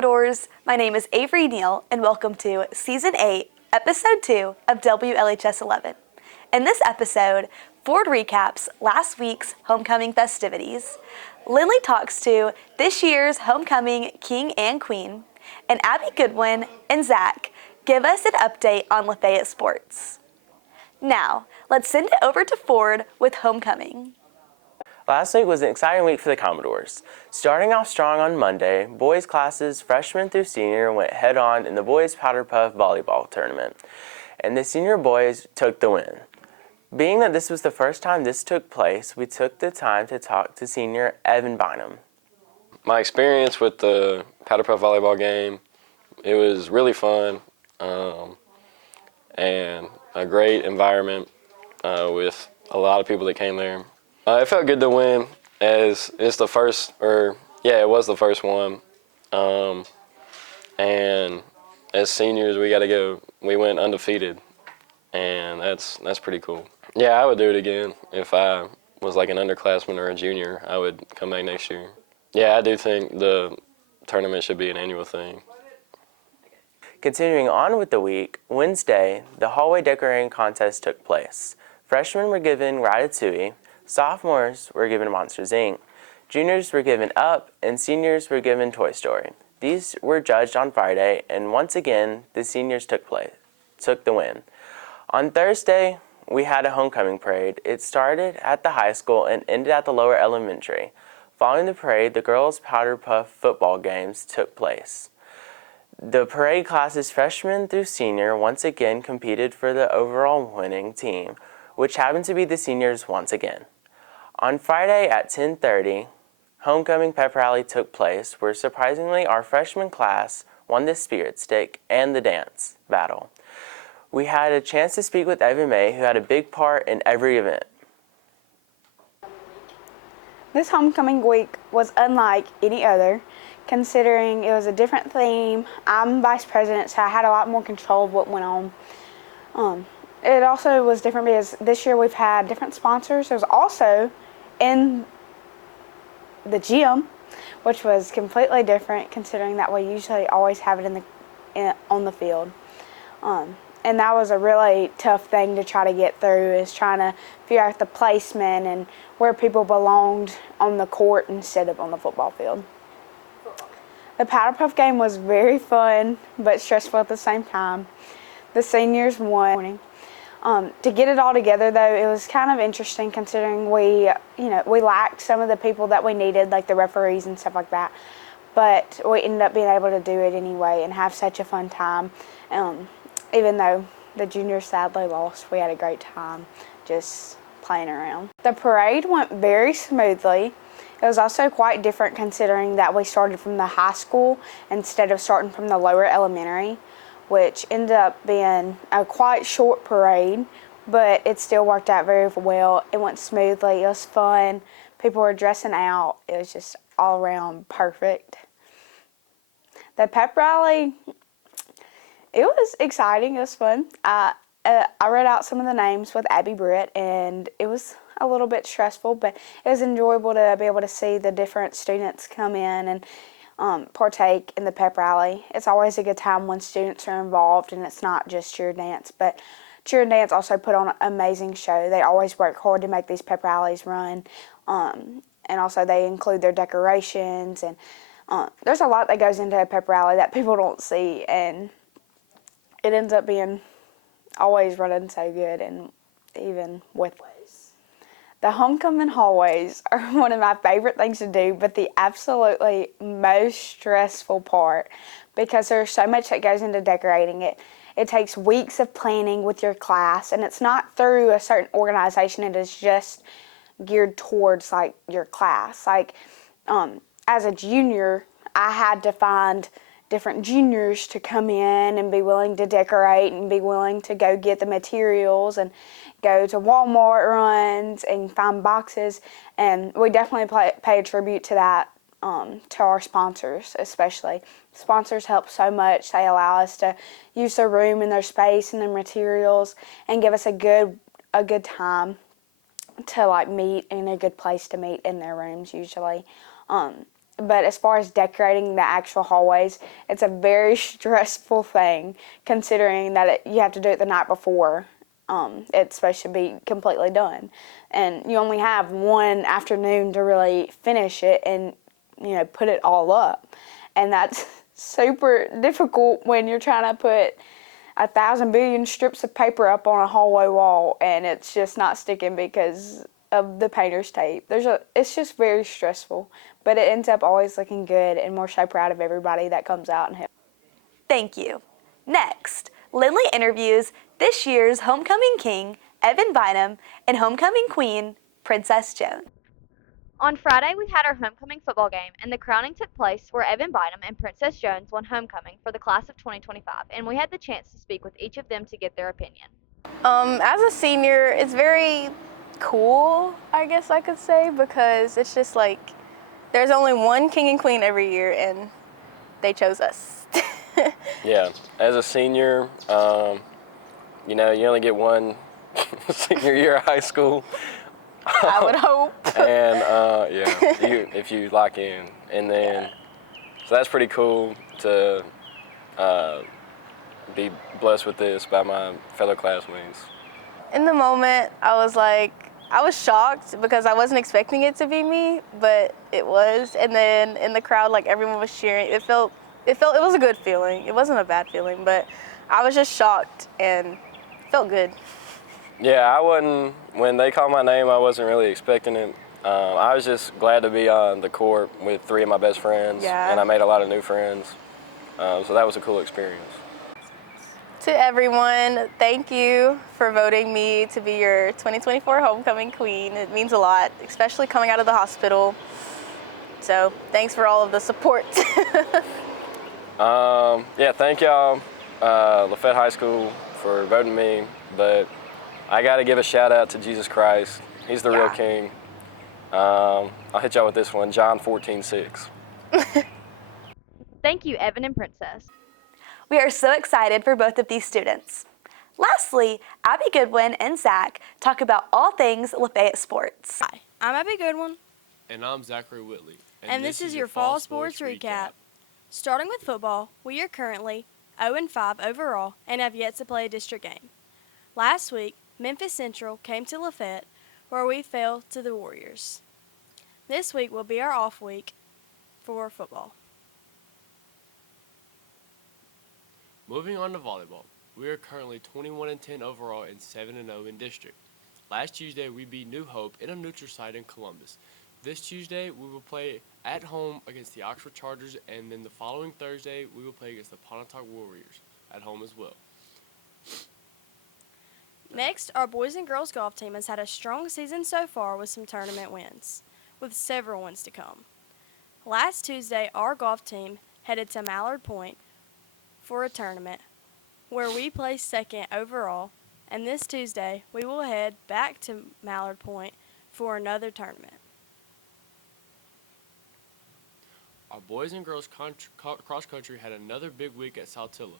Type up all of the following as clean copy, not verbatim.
Commodores, my name is Avery Neal and welcome to Season 8, Episode 2 of WLHS11. In this episode, Ford recaps last week's homecoming festivities, Lindley talks to this year's homecoming king and queen, and Abby Goodwin and Zach give us an update on Lafayette sports. Now, let's send it over to Ford with homecoming. Last week was an exciting week for the Commodores. Starting off strong on Monday, boys classes freshman through senior went head-on in the boys powder puff volleyball tournament, and the senior boys took the win. Being that this was the first time this took place, we took the time to talk to senior Evan Bynum. My experience with the powder puff volleyball game, it was really fun and a great environment with a lot of people that came there. It felt good to win, as it's the first, it was the first one. And as seniors, we went undefeated, and that's pretty cool. Yeah, I would do it again. If I was like an underclassman or a junior, I would come back next year. Yeah, I do think the tournament should be an annual thing. Continuing on with the week, Wednesday, the hallway decorating contest took place. Freshmen were given Ratatouille, sophomores were given Monsters, Inc., juniors were given Up, and seniors were given Toy Story. These were judged on Friday, and once again, the seniors took the win. On Thursday, we had a homecoming parade. It started at the high school and ended at the lower elementary. Following the parade, the girls' powder puff football games took place. The parade classes freshman through senior once again competed for the overall winning team, which happened to be the seniors once again. On Friday at 10:30, homecoming pep rally took place where surprisingly our freshman class won the spirit stick and the dance battle. We had a chance to speak with Evan May, who had a big part in every event. This homecoming week was unlike any other, considering it was a different theme. I'm vice president, so I had a lot more control of what went on. It also was different because this year we've had different sponsors. It was also in the gym, which was completely different considering that we usually always have it on the field. And that was a really tough thing to try to get through, is trying to figure out the placement and where people belonged on the court instead of on the football field. The powder puff game was very fun but stressful at the same time. The seniors won. To get it all together, though, it was kind of interesting considering we lacked some of the people that we needed, like the referees and stuff like that. But we ended up being able to do it anyway and have such a fun time. Even though the juniors sadly lost, we had a great time just playing around. The parade went very smoothly. It was also quite different considering that we started from the high school instead of starting from the lower elementary, which ended up being a quite short parade, but it still worked out very well. It went smoothly. It was fun. People were dressing out. It was just all around perfect. The pep rally, it was exciting. It was fun. I read out some of the names with Abby Britt, and it was a little bit stressful, but it was enjoyable to be able to see the different students come in and partake in the pep rally. It's always a good time when students are involved, and it's not just cheer dance, but cheer and dance also put on an amazing show. They always work hard to make these pep rallies run, and also they include their decorations, and there's a lot that goes into a pep rally that people don't see, and it ends up being always running so good, and even with the homecoming hallways are one of my favorite things to do, but the absolutely most stressful part, because there's so much that goes into decorating it. It takes weeks of planning with your class, and it's not through a certain organization. It is just geared towards like your class. Like as a junior, I had to find different juniors to come in and be willing to decorate and be willing to go get the materials and go to Walmart runs and find boxes. And we definitely pay a tribute to that, to our sponsors especially. Sponsors help so much. They allow us to use their room and their space and their materials and give us a good time to like meet, and a good place to meet in their rooms usually. But as far as decorating the actual hallways, it's a very stressful thing considering that you have to do it the night before it's supposed to be completely done. And you only have one afternoon to really finish it and, put it all up. And that's super difficult when you're trying to put 1,000 billion strips of paper up on a hallway wall and it's just not sticking because of the painter's tape. It's just very stressful, but it ends up always looking good, and we're so proud of everybody that comes out and helps. Thank you. Next, Lindley interviews this year's Homecoming King, Evan Bynum, and Homecoming Queen, Princess Joan. On Friday, we had our homecoming football game, and the crowning took place where Evan Bynum and Princess Jones won homecoming for the class of 2025, and we had the chance to speak with each of them to get their opinion. As a senior, it's very cool, I guess I could say, because it's just like there's only one king and queen every year, and they chose us. Yeah, as a senior, you only get one senior year of high school. I would hope. And if you lock in, and then so that's pretty cool to be blessed with this by my fellow classmates. In the moment, I was shocked because I wasn't expecting it to be me, but it was. And then in the crowd, everyone was cheering. It was a good feeling. It wasn't a bad feeling, but I was just shocked and it felt good. Yeah, when they called my name, I wasn't really expecting it. I was just glad to be on the court with 3 of my best friends, and I made a lot of new friends. So that was a cool experience. To everyone, thank you for voting me to be your 2024 Homecoming Queen. It means a lot, especially coming out of the hospital. So thanks for all of the support. Thank y'all, Lafayette High School, for voting me, but I got to give a shout out to Jesus Christ. He's the real king. I'll hit y'all with this one, John 14:6. Thank you, Evan and Princess. We are so excited for both of these students. Lastly, Abby Goodwin and Zach talk about all things Lafayette sports. Hi, I'm Abby Goodwin. And I'm Zachary Whitley. And this is your Fall Sports Recap. Starting with football, we are currently 0-5 overall and have yet to play a district game. Last week, Memphis Central came to Lafayette, where we fell to the Warriors. This week will be our off week for football. Moving on to volleyball, we are currently 21-10 overall and 7-0 in district. Last Tuesday, we beat New Hope in a neutral site in Columbus. This Tuesday, we will play at home against the Oxford Chargers, and then the following Thursday, we will play against the Pontotoc Warriors at home as well. Next, our boys and girls golf team has had a strong season so far with some tournament wins, with several wins to come. Last Tuesday, our golf team headed to Mallard Point for a tournament where we placed second overall, and this Tuesday we will head back to Mallard Point for another tournament. Our boys and girls cross country had another big week at Saltillo.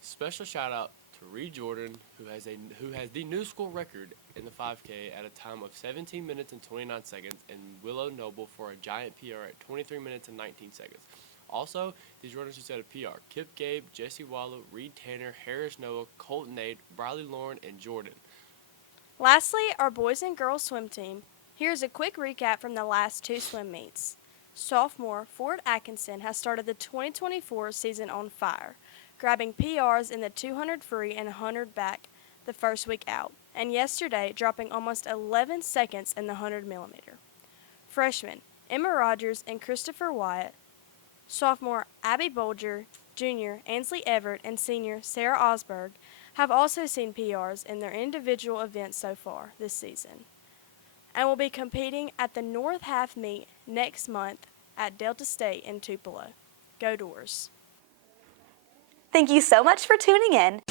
Special shout out to Reed Jordan, who has the new school record in the 5K at a time of 17 minutes and 29 seconds, and Willow Noble for a giant PR at 23 minutes and 19 seconds. Also, these runners who set a PR: Kip Gabe, Jesse Wallow, Reed Tanner, Harris Noah, Colton Nate, Briley Lauren, and Jordan. Lastly, our boys and girls swim team. Here's a quick recap from the last 2 swim meets. Sophomore Ford Atkinson has started the 2024 season on fire, grabbing PRs in the 200 free and 100 back the first week out, and yesterday dropping almost 11 seconds in the 100 millimeter. Freshmen Emma Rogers and Christopher Wyatt, sophomore Abby Bolger, junior Ansley Everett, and senior Sarah Osberg have also seen PRs in their individual events so far this season, and will be competing at the North Half Meet next month at Delta State in Tupelo. Go Doors! Thank you so much for tuning in.